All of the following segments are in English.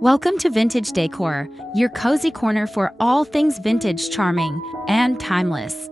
Welcome to Vintage Decor, your cozy corner for all things vintage, charming, and timeless.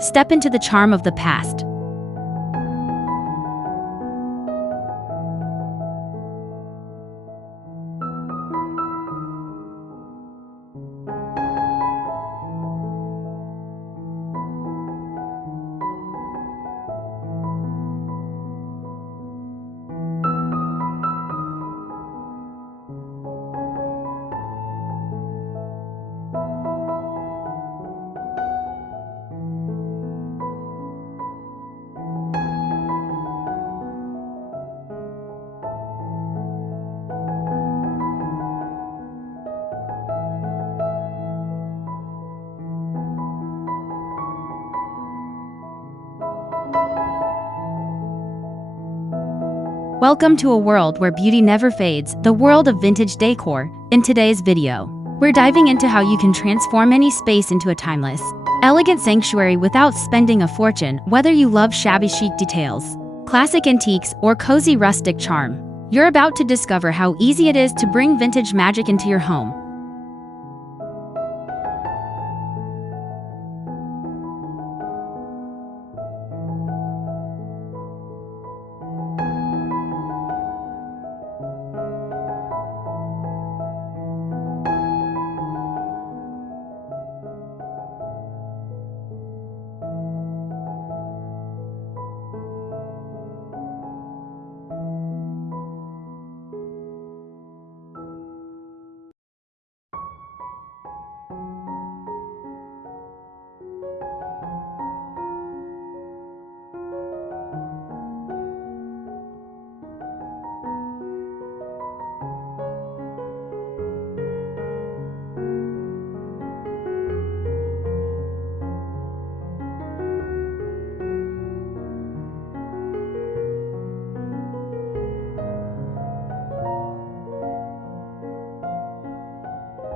Step into the charm of the past. Welcome to a world where beauty never fades, the world of vintage decor. In today's video, we're diving into how you can transform any space into a timeless, elegant sanctuary without spending a fortune. Whether you love shabby chic details, classic antiques, or cozy rustic charm, you're about to discover how easy it is to bring vintage magic into your home.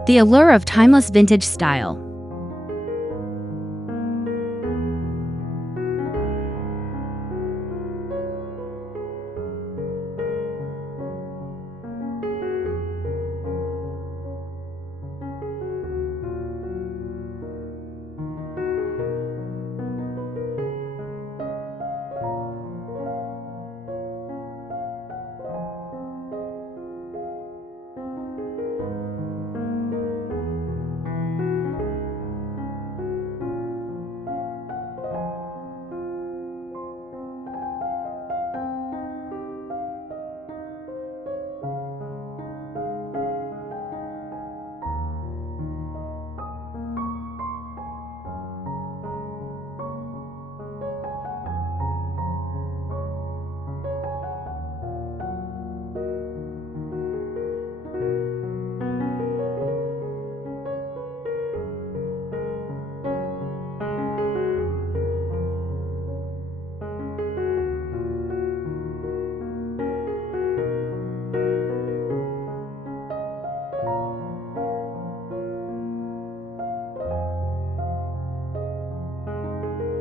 The allure of timeless vintage style.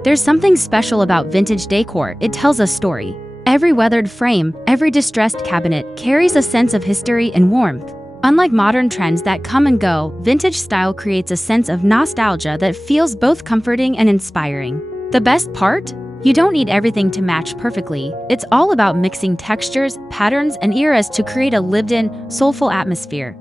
There's something special about vintage decor. It tells a story. Every weathered frame, every distressed cabinet carries a sense of history and warmth. Unlike modern trends that come and go, vintage style creates a sense of nostalgia that feels both comforting and inspiring. The best part? You don't need everything to match perfectly. It's all about mixing textures, patterns, and eras to create a lived-in, soulful atmosphere.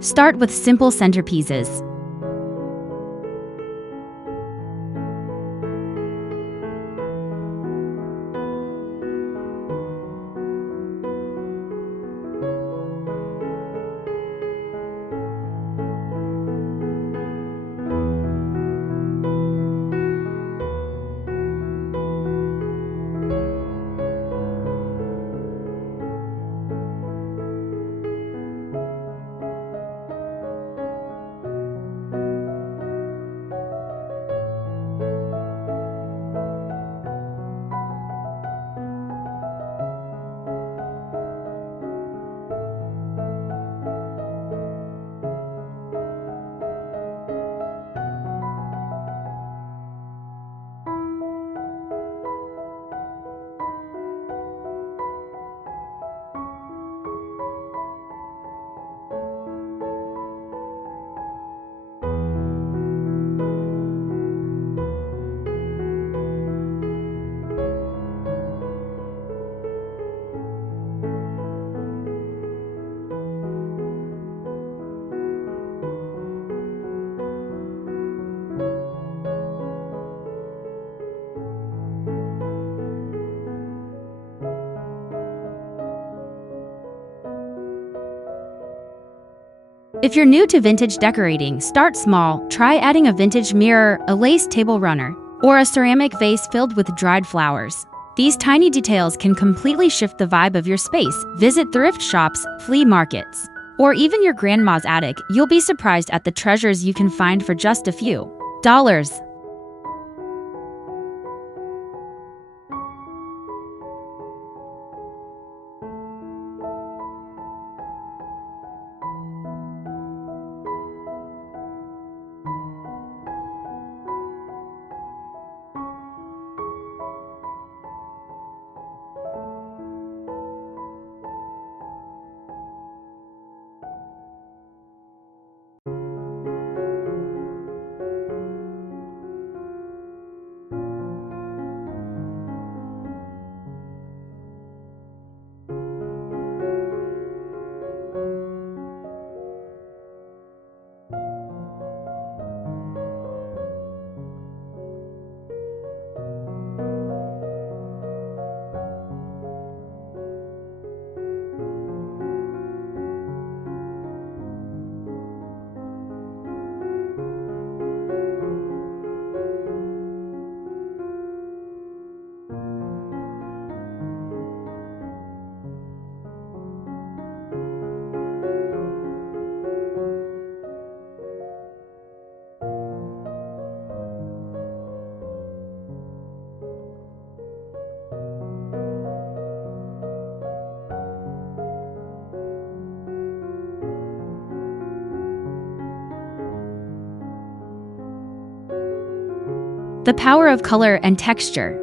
Start with simple centerpieces. If you're new to vintage decorating, start small. Try adding a vintage mirror, a lace table runner, or a ceramic vase filled with dried flowers. These tiny details can completely shift the vibe of your space. Visit thrift shops, flea markets, or even your grandma's attic. You'll be surprised at the treasures you can find for just a few dollars. The power of color and texture.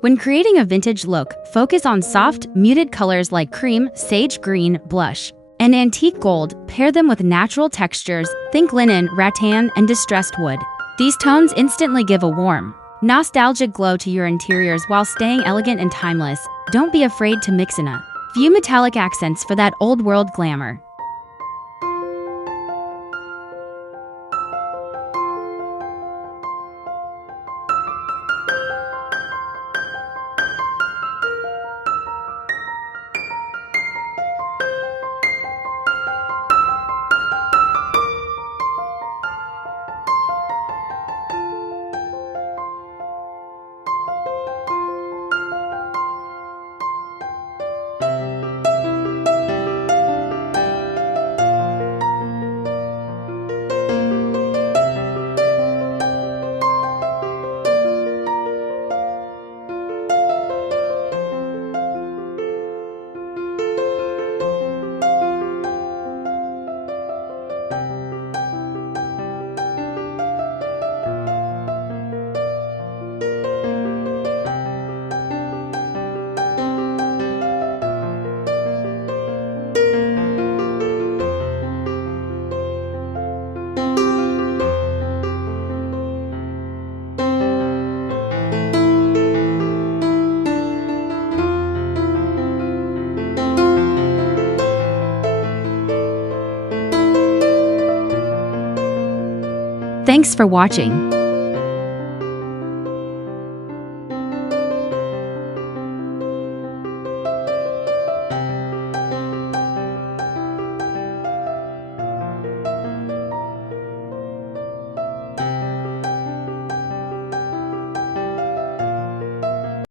When creating a vintage look, focus on soft, muted colors like cream, sage green, blush, and antique gold. Pair them with natural textures, think linen, rattan, and distressed wood. These tones instantly give a warm, nostalgic glow to your interiors while staying elegant and timeless. Don't be afraid to mix in a few metallic accents for that old-world glamour. Thanks for watching.